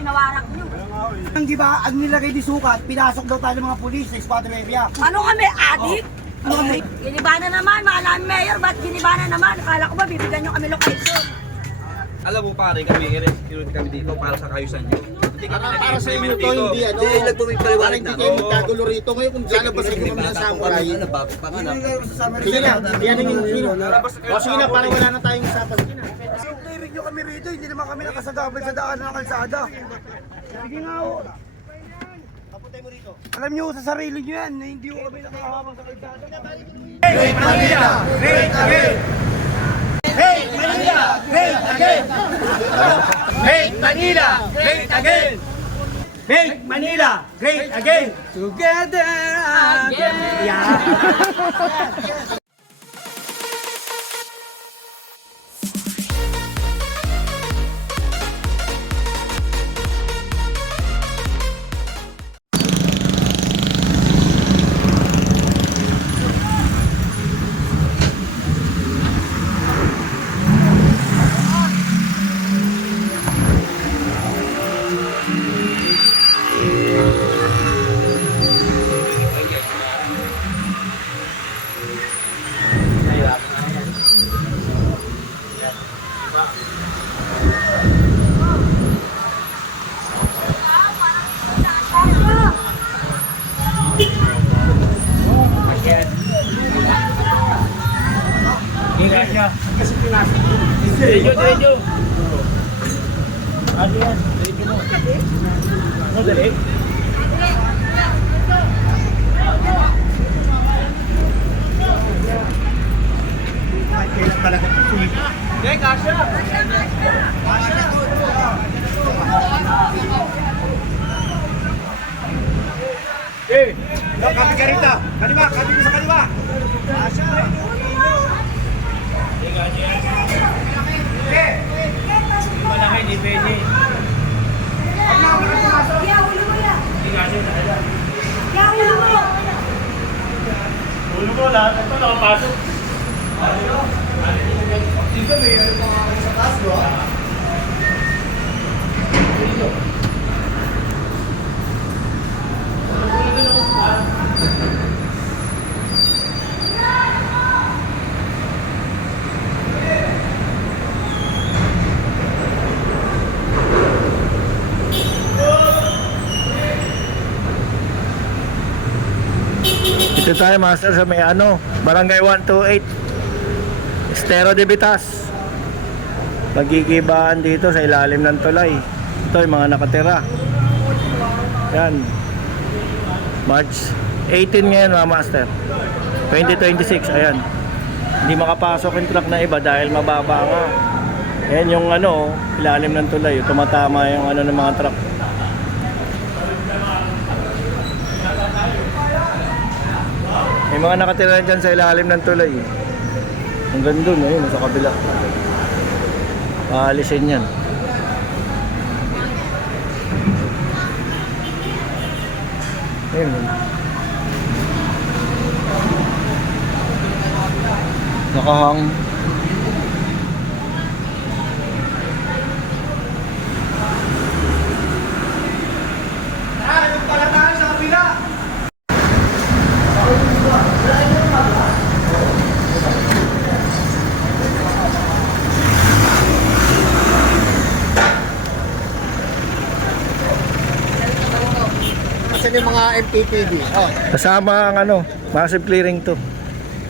inawarak nyo. Ang di ba, ang nilagay di sukat, pinasok daw tayo ng mga pulis sa squadron area. Ano kami, adik? Ano kami? Giniba na naman, mahal namin mayor, ba't giniba na naman? Akala ko ba bibigyan nyo kami location? Alam mo pare, kami i-security kami dito para sa kayusan nyo. Hindi kami Para sa inyo nag-implement to, dito. hindi ano. Hindi, nagpapaliwanag Para hindi kayo magkagulo rito. Ngayon kung lalabas kayo kami ng samurai. Bakit pa nga na? Sige na, yan ang sino. O sige na, para wala na tayong usapan. Sige na. Clearing nyo kami rito, hindi naman kami nakasagabal sa daan ng kalsada. Sige nga ho. Alam nyo sa sarili nyo yan, na hindi ko kami nakahabang sa kalsada. Great Manila! Great again! Hey Manila! Great again! Make Manila great again! Make Manila great again! Together again! Yeah. Diretso, diretso. Ano yan? Diretso mo. Ano dali? Kailan talaga ito? Okay, kasha! Kasha! Eh! Kapit ka rito! Kaliwa! Kapit ko sa kaliwa! Kasha! Malaki, di pwede. Ulo mo lahat. Ito nakapasok. Dito may sa taas, bro. Ito tayo master sa may Barangay 128 Estero de Vitas. Pagkikibaan dito sa ilalim ng tulay. Ito yung mga nakatira. Yan. March 18 ngayon mga master, 2026. Ayan. Hindi makapasok yung truck na iba dahil mababa nga. Ayan yung ilalim ng tulay. Tumatama yung ng mga truck. May mga nakatira dyan sa ilalim ng tulay. Hanggang doon, ayun, sa kabila. Paalisin yan. Ayun. Nakahang. Yung pala tayo sa kabila. Yung mga MPPB. Kasama ang massive clearing to.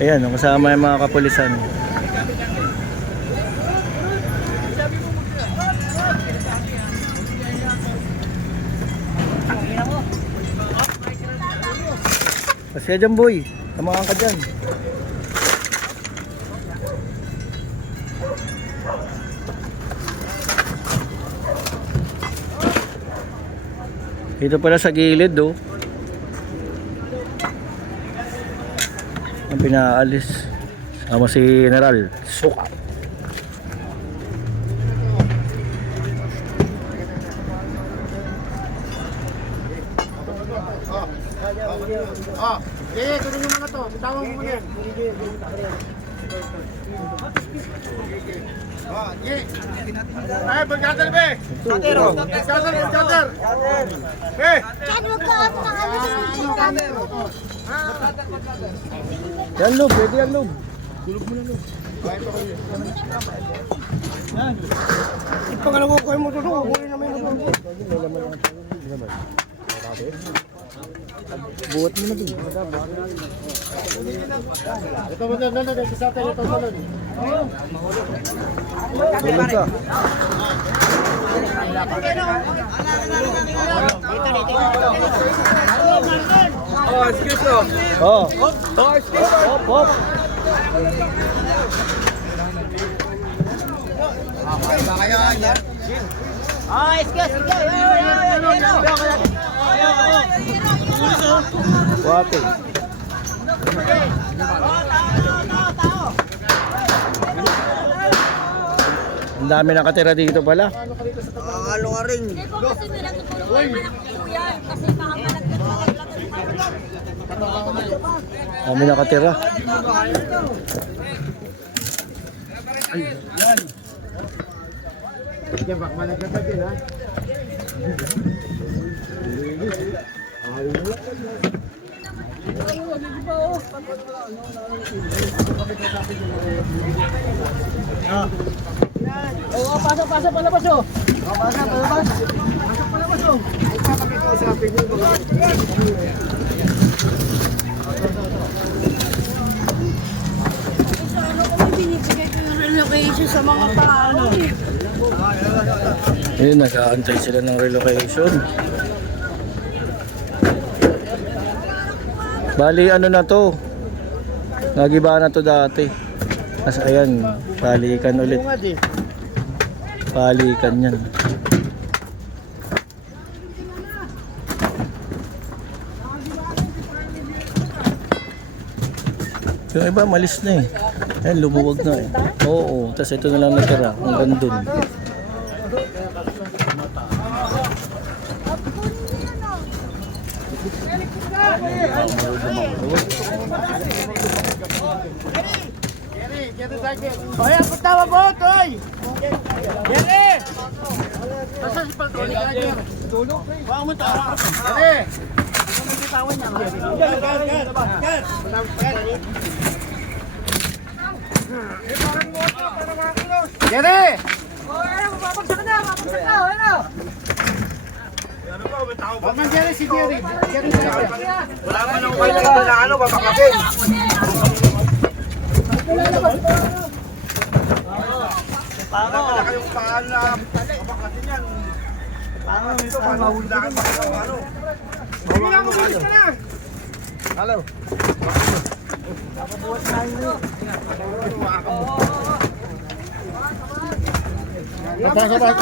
Ayan, kasama yung mga kapulisan. Kasi dyan boy, tamahan ka dyan. Ito pala sa gilid ang pinaalis. Sama si General Sukat. Kunin mo muna to. Bitawan mo muna yan. Ay, pagkatal be! Pagkatal! Be! Yan loob, pwede yan loob. Pagkalago ko mo ito, kukunin naman yung ito. Buhat mo na din. Ito mo na, sa atin ito mo na. Buhat ka. Oh, excuse mo. Oh. Hop, hop. Wate. Ang dami nakatira dito pala. Ano nga rin? Hindi ko kasi pinagtutulungan anak ko yan. Kasi baka malaglag. Dami nakatira. Yan, bak malagatan din ha. Pasok palabas oh. Binibigay ko yung relocation sa mga tao. Ayun, nag-aantay sila ng relocation. Bali, ano na to? Nagiba na to dati. Tapos ayan, palikan ulit. Palikan yan. Yung iba, malis na eh. Ayan, lumuwag na eh. Oo, tapos ito na lang natira. Hanggang dun. Ay, ang tawa mo, Toy! Yere! Basta si Paltoni ka dyan. Tulog, eh. Huwag mo tawa. Yere! Yere! Mapagsak na! Ano? Huwag man Yere si Yere. Yere si Yere. Wala man ako kayo dito na ano, papakasin. Wala kayong paano na papakasin yan. Paano dito, mahulaan pa kayo ano. Sige na, mabulis ka na! Hello. Basa lang.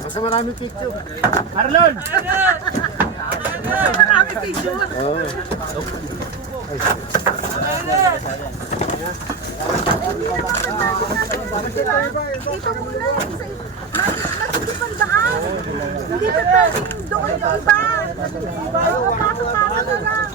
Basta maraming picture. Marlon! Marami picture. Ito muna. Magigipang daan. Hindi pa pwedeng doon yung iba. Oo, pasok-pasok na lang.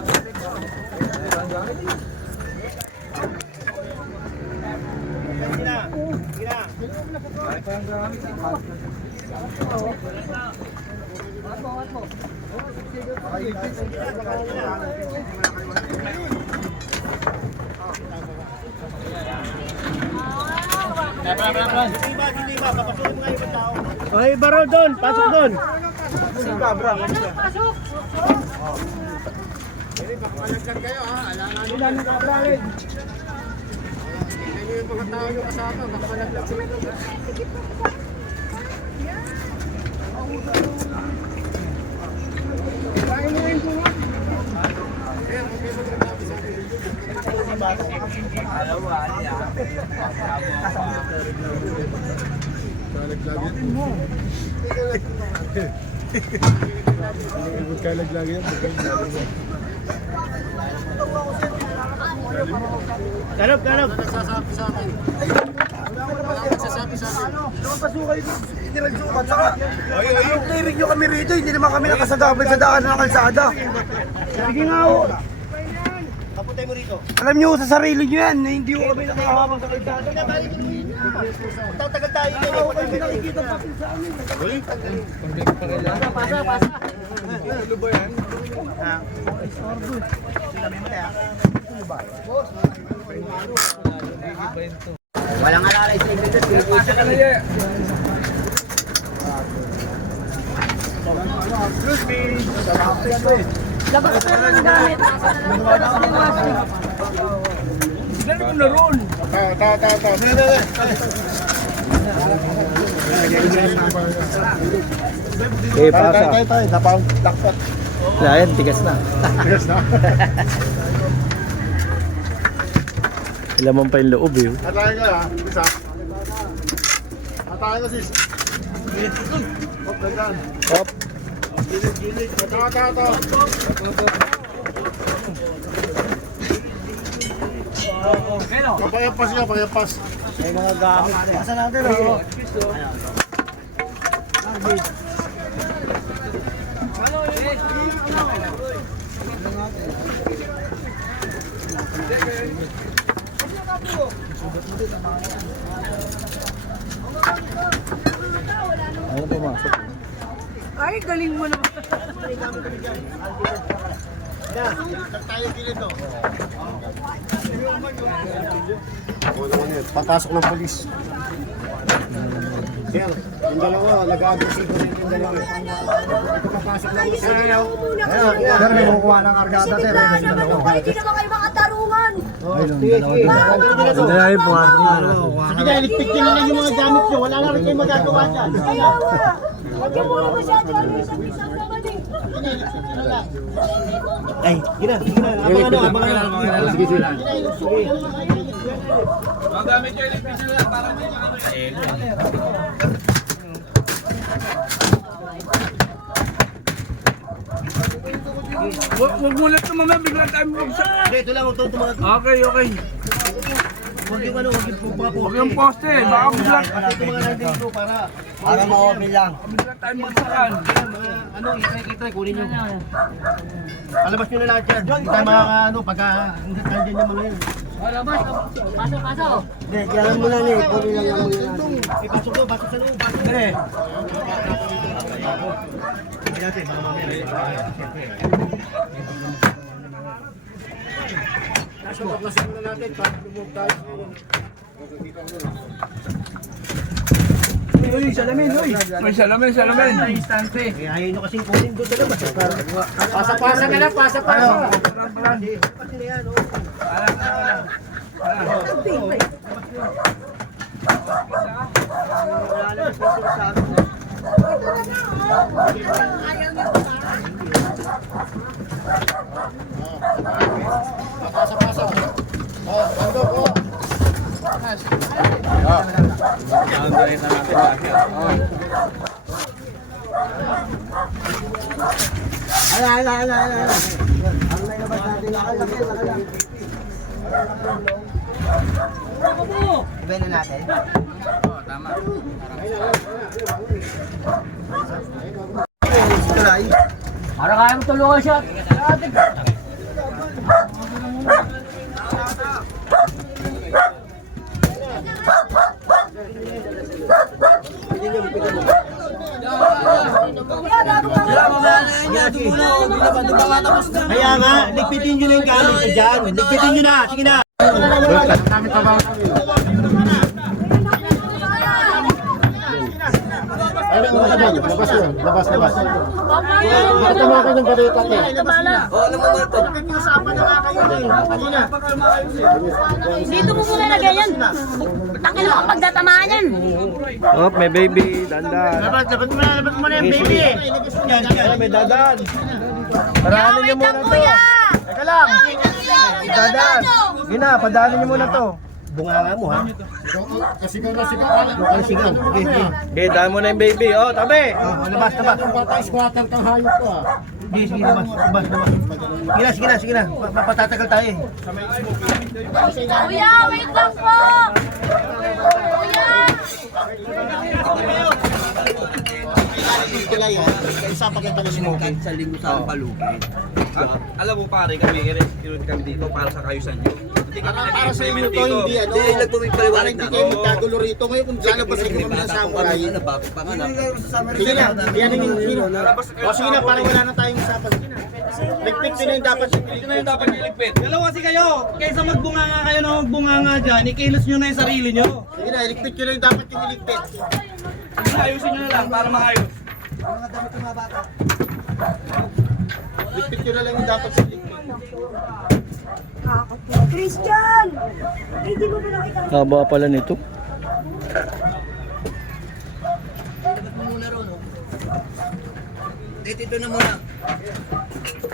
Ay, baro doon. Pasok doon. Pasok. Malaglag kayo ha, alangan nyo lang yung kabrahin. Tingnan nyo yung mga tao nyo kasama, baka malaglag. Kain mo yung bunga. Kalaglag yan. Galop, galop. Yung clearing nyo kami rito, hindi naman kami nakasagabal sa daan ng kalsada. Sige nga ho. Papuntay mo rito. Alam nyo sa sarili nyo yan, na hindi ko kami nakahawak sa kalsada. Tatagal tayo. Ako kayo nakikita pa sa amin. Pasa. Walang alalay sa inyo. Labas na lang ang gamit. Okay, pasa. Tayo, napang-takpat. Yan, tigas na. Laman pa yung loob eh. Atayin ka ha, isa. Atayin ka sis. Hop, dagan. Hop. Gilig. Ito. Papayapas niya, papayapas. May mga gamit. Pasa natin. Ano pumasok? Ay, galing mo naman. Tayo gilid to. Papasok ng polis. Sir, yung dalawa, nag-agresibo rin yung dalawa. Papasok ng polis. Sir, may kukuha ng kargada, sir. Hindi naman kayo makatarungan. Ay, pumasok na. Sige na, iligpit nyo lang yung mga gamit nyo. Wala na rin kayo magagawa dyan. Kaya nga. Huwag yung muna masyado. Isang naman eh. Ay, gina. Abangan. Sige. Huwag mo lang ito mamaya, bigla tayo bumagsak. Okay, ito lang. Huwag ito mga... Okay. Huwag yung ano, huwag yung pagpapo. Huwag yung poste, baka bigla, Ito mga nandito para ma-open lang. bigla tayo bumagsakan. Ano, itry, kunin nyo. Palabas nyo na lahat yan. Hindi tayo mga ano, pagka nandiyan yung mga yun. Hindi, kailangan mo lang eh. Kunin lang yung mga yun. Pasok sa loob. Hindi. Hindi natin, baka mamaya. Pasok na natin, pag-move tayo. May salamin. Kaya ayaw nyo kasing kunin doon sa labas. Pasa-pasa ka lang, pasa-pasa. Pasa-pasa. Ando po. Ala. Ang may labas natin, nakalaki. Ibay na natin. Para kaya mo tulungan siya. Kaya nga, ligpitin nyo na yung gamit nyo dyan. Ligpitin nyo na, sige na. Labas. Tatamaan ka ng balita eh. Dito mo muna lagay yan. Tangin mo kapag datamaan yan. Oh, may baby. Dandan. Labas mo na yung baby. Yan. May dadan. Paraanin niyo muna to. Teka lang. Dadan. Gina, padaanin niyo muna to. Bunganga mo ha. Kasigaw na sigaw. Sigaw. Okay, daan mo na yung baby. Oh, tabi. Labas. Squatter kang hayop ko ah. Sige, labas. Sige na. Patatagal tayo eh. Kuya, wait lang po! Kuya! Sa linggo sa palugit. Alam mo pare, kami i-recruit kami dito para sa kayusan nyo. Hindi kami Para sa inyo nag-experiment to, dito. hindi ano. Hindi, nagpapaliwanag Para na hindi ako. kayo magkagulo rito. Ngayon kung lalabas kayo kami ng samurai. Bakit pa nga na? Sige na, yan ang yung sino. O sige na, para wala na tayong usapan. Sige na. Ligpit sino yung dapat Ito na yung dapat niligpit. Dalawa kasi kayo. Kaysa magbunganga kayo na magbunganga dyan, ikilos nyo na yung sarili nyo. Sige na, ligpit nyo na yung dapat yung iligpit. Ayusin nyo na lang para maayos. Ligpit nyo na lang yung dapat yung iligpit. Christian! Hindi mo ba nakita? Haba pala nito. Dito na muna.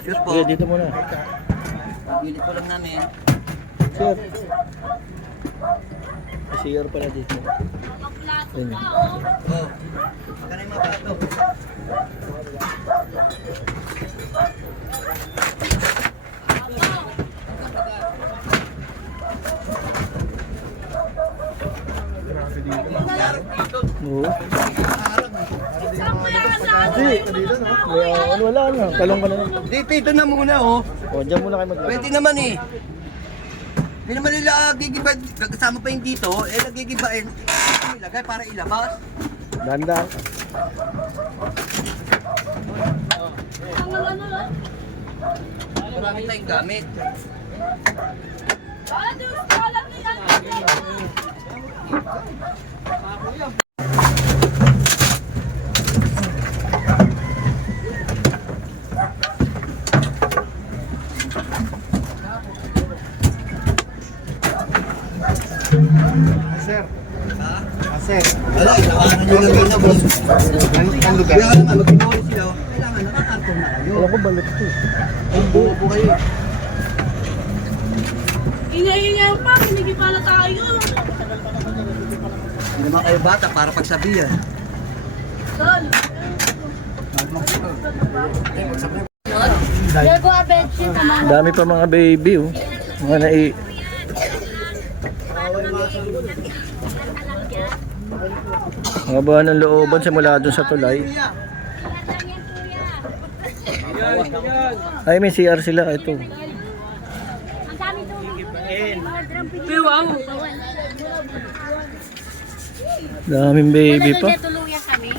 Sure po. Sige, dito muna. Unit ko lang namin. Sir. CR pala dito. Ganyan. Oh. Magkano yung mga bato? Oo. Wala na. Talong ka na lang. Dito na muna oh. O, dyan muna kayo mag-vlog. Pwede naman eh. Hindi naman nila gigiba, kasama pa yung dito, nagigibain. Ilagay para ilabas. Dahan-dahan. Marami tayong gamit. Sir. Sir. Wala, inawanan nyo lang yun na boss. Ang lugar. Kaya naman, mag-inoli sila. Kailangan nakakarton na kayo. Alam ko balot to. Ay, buo po kayo. Ingay-ingay pa, hindi pala tayo. Hindi naman kayo bata para pagsabihan. Sol. Diego Abenchi naman. Dami pa mga baby, oh. Mga nai... Mga buwan ng looban simula doon sa tulay. Ay, may CR sila. Ito. Daming baby pa. Tuluyan kami.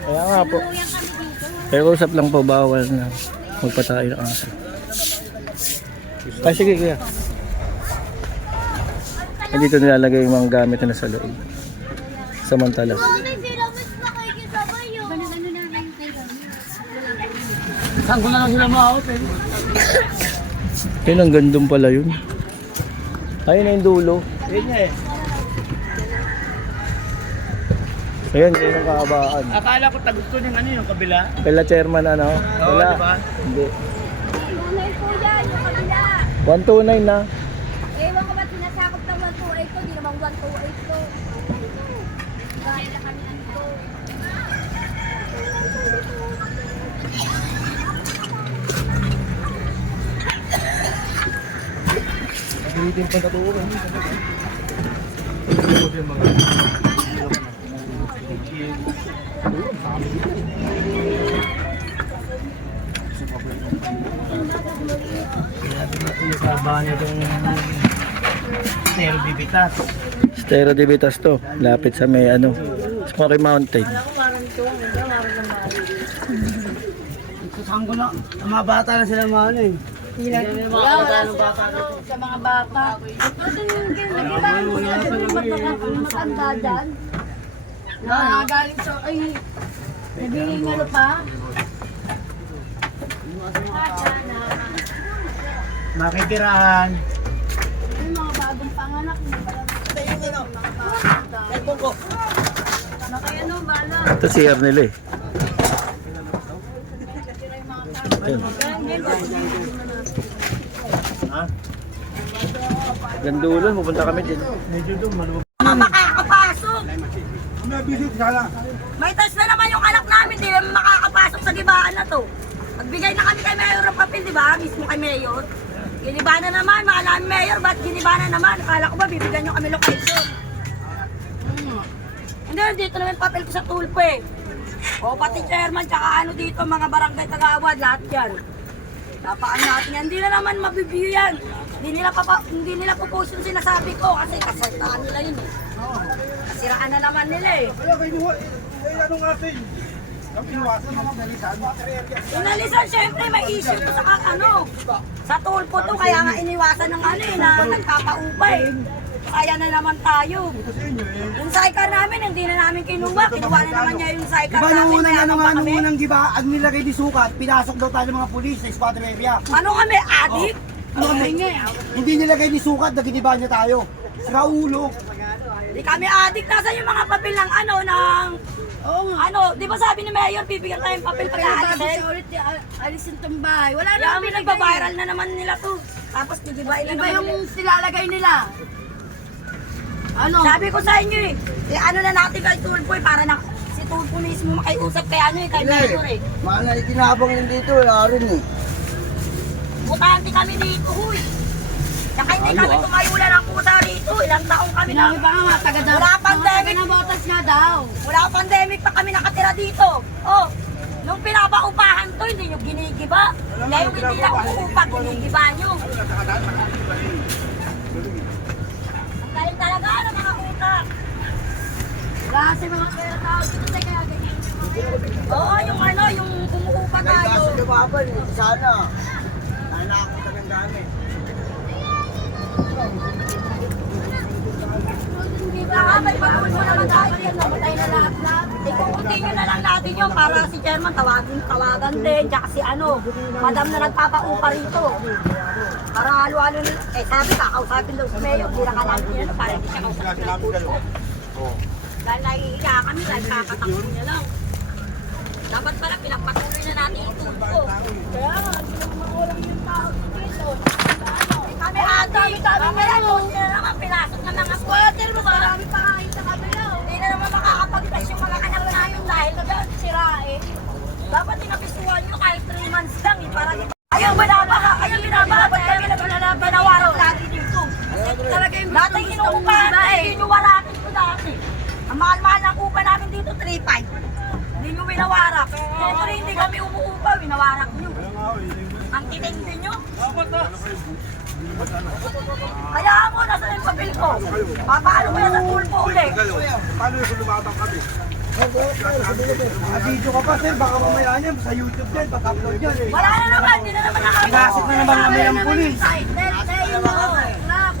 Kaya nga po. Tuluyan kami dito. Pero usap lang po, bawal na magpatay ng aso. Ay, sige, kuya. Dito nilalagay yung mga gamit na sa loob. Samantala. Saan ko na lang sila ma-open? Yun, ang gandong pala yun. Ayun na yung dulo. Yun nga eh. Ayan, yun ang kahabaan. Akala ko tagusto ng ano yung kabila. Kala chairman ano? Oo, Wala. diba? Hindi. Tunay po yan, yung kabila. 129 na. Ewan ko ba sinasakop ng 128 ko, di naman 128 ko. Gaya na kami nandito. Trabaho niya itong Stero Bibitas. Stero de Vitas to. Lapit sa may ano. Smoky Mountain. Saan ko na? Ang mga bata na sila mga ano eh. Wala sa mga bata. Kasi yung ginagilaan mo yan, yung matanda dyan. Galing sa, ay, nabingalo pa. Makikirahan. Yung mga bagong panganak, hindi pa lang. Nakaya no, bala. Ito CR nila eh. Ayun. Gandulon, pupunta kami din. Medyo doon, maluwag. Makakapasok! May tas na naman yung anak namin, di naman makakapasok sa gibaan na to. Pag Nagbigay na kami kay Mayor ng papel, di ba? Mismo kay Mayor. Giniba na naman, maalam Mayor, ba't giniba na naman? Akala ko ba, bibigyan nyo kami location. Hindi, dito naman yung papel ko sa tulpo eh. O, pati chairman, tsaka ano dito, mga barangay tagawad, lahat yan. Napaan natin yan. Hindi na naman mabibiyo yan. Hindi nila popost yung sinasabi ko kasi kasaltaan nila yun eh. Kasiraan na naman nila eh. Kaya kayo, ano nga tayo? Kami iwasan mga balisan. Inalisan, syempre may issue to sa sa tulpo to, kaya nga iniwasan ng ano eh, na nagpapaupay. Kaya na naman tayo. Yung sidecar namin, hindi na namin kinuha. Kinuha na naman niya yung sidecar Diba namin. nung unang kaya ano pa nga, nung kami. unang diba, ang nilagay di sukat, pinasok daw tayo ng mga pulis sa squadron area. Ano kami, adik? Ano kami? Hindi nilagay di sukat, naginiba niya tayo. Sa ulo. Hindi kami adik. Nasaan yung mga papel ng di ba sabi ni Mayor, bibigyan tayong papel pag-aalisin? Alisin tong bahay. Wala Kaya na kami nagbabiral na naman nila to. Tapos gigibain na Iba naman yung nila. silalagay nila. Ano? Sabi ko sa inyo ano na natin kay Tulpo para na si Tulpo mismo makiusap kay kay Mayor eh. Mahal na ikinabang din dito, wala rin eh. Mutante kami dito, huy. Saka hindi kami tumayula ng pusa rito. Ilang taong kami na. Sinabi pa nga, taga-daw. Wala pandemic. Mga botas nga daw. Wala pandemic pa kami nakatira dito. Oh, nung pinapaupahan to, hindi nyo ginigiba. Ngayon hindi na uupa, ginigiba nyo. Ang galing talaga ng mga utak. Wala kasi mga pera tao dito tayo kaya ganyan. Oo, yung umuupa tayo. lumaban, sana. Nanakot ka ng gamit. May patuloy mo naman tayo. Namatay na lahat. I-continue na lang natin yun para si Chairman tawagan din. Tsaka si Madam na nagpapaupa rito. Para halo-halo na. Sabi kakausapin daw si Mayor. Hindi na kalamin niya para hindi siya kausapin ng tulpo. Dahil nahihiya kami dahil kakatakbo niya lang. Dapat pala pinagpatuloy na natin yung tulpo. Kaya nga, hindi naman makulang yung tao dito. Kami ate, kami ngayon. Hindi na naman pinasok ng mga squatter mo. Marami pa kain sa kabila. Hindi na naman makakapagtas yung mga anak namin dahil sirain. Dapat tinapisuan nyo kahit 3 months lang para ayaw binababad kami na binawaraw lagi dito. Talaga yung dati inuupahan na inuwarakin ko dati. Ang mahal-mahal ng upa namin dito, 3.5. Hindi nyo binawarak. Dito rin hindi kami umuupa, binawarak nyo. Ang titindi nyo. Kaya mo, nasa yung papel ko. Papaano mo na sa tulpo ulit? Paano yung lumabang kami? Video ka pa sir, baka mamaya niya sa YouTube yan, pag-upload yan eh. Wala na naman, hindi na naman nakakapag. Pinasok na naman kami ng pulis.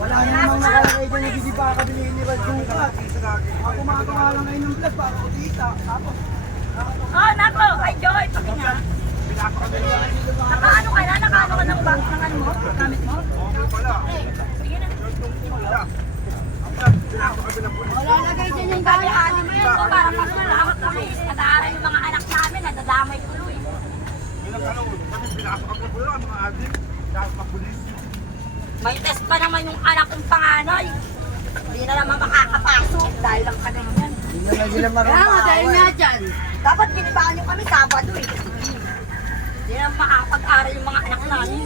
Wala Wala namang nakalagay dyan, hindi pa kami nilibad sukat. Ako makakawa lang ngayon ng vlog para kutita. Tapos, Oh, nako, ay Joy, pakinga. Nakaano ka na? Nakaano ka ng bank ng mo? Gamit mo? Sige na. Wala lagay dyan yung Kami anim mo yan, para pagkakakot kami. Nag-aaral yung mga anak namin, nadadamay tuloy. May test pa naman yung anak kong panganay. Hindi na naman makakapasok dahil lang ka ganyan. hindi na sila Kaya nga, dahil nga marunong. dyan. Dapat ginibaan nyo kami Sabado eh. Hindi na makakapag-aral yung mga anak namin.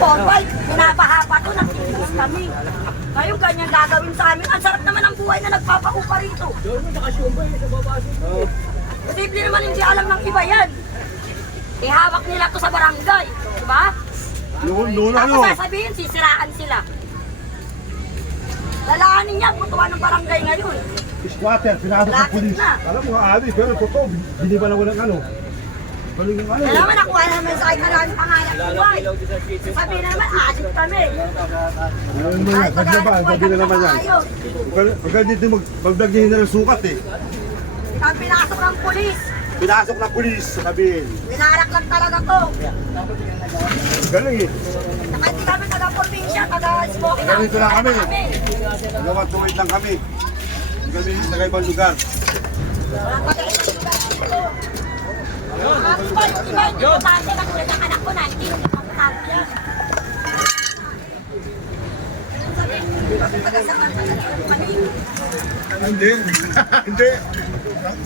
Paul, pinapahapa to, nagtitigis kami. Ngayon ganyan gagawin sa amin. Ang sarap naman ang buhay na nagpapaupa rito. Posible naman hindi alam ng iba yan. Ihawak nila to sa barangay. Diba? Noon Tapos sasabihin, sisiraan sila. Lalaanin niya, putuan ng barangay ngayon. Squatter, pinasok ng pulis. Na. Alam mo, ali, pero totoo, biniba na walang ano. Balik yung ano. Alam mo, nakuha naman sa akin karami pangalan buhay. Sabihin na naman, adik kami. Ano mo yan, paglaban, sabi na naman yan. Pagka dito magdagdahin na ng sukat eh. Ang pinasok ng pulis. Pinasok ng pulis, sabihin. Binarak lang talaga to. Galing eh. Saka hindi kami taga-probinsya, taga-smoking. Ganito lang kami. Nagawa tuwid lang kami. Hindi kami sa ibang lugar. Walang pagkakas lugar dito. Ang iba, yung iba, hindi ko kasi katulad ng anak ko na, hindi ko kapatid yan. Taga-sakan talaga kami. Hindi. Hindi.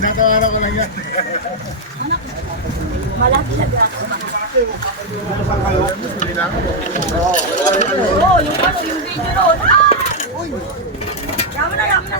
Natawaran ko lang yan. Malaki siya gato. Oo, yung ano, yung video doon. Yaman na, yaman na.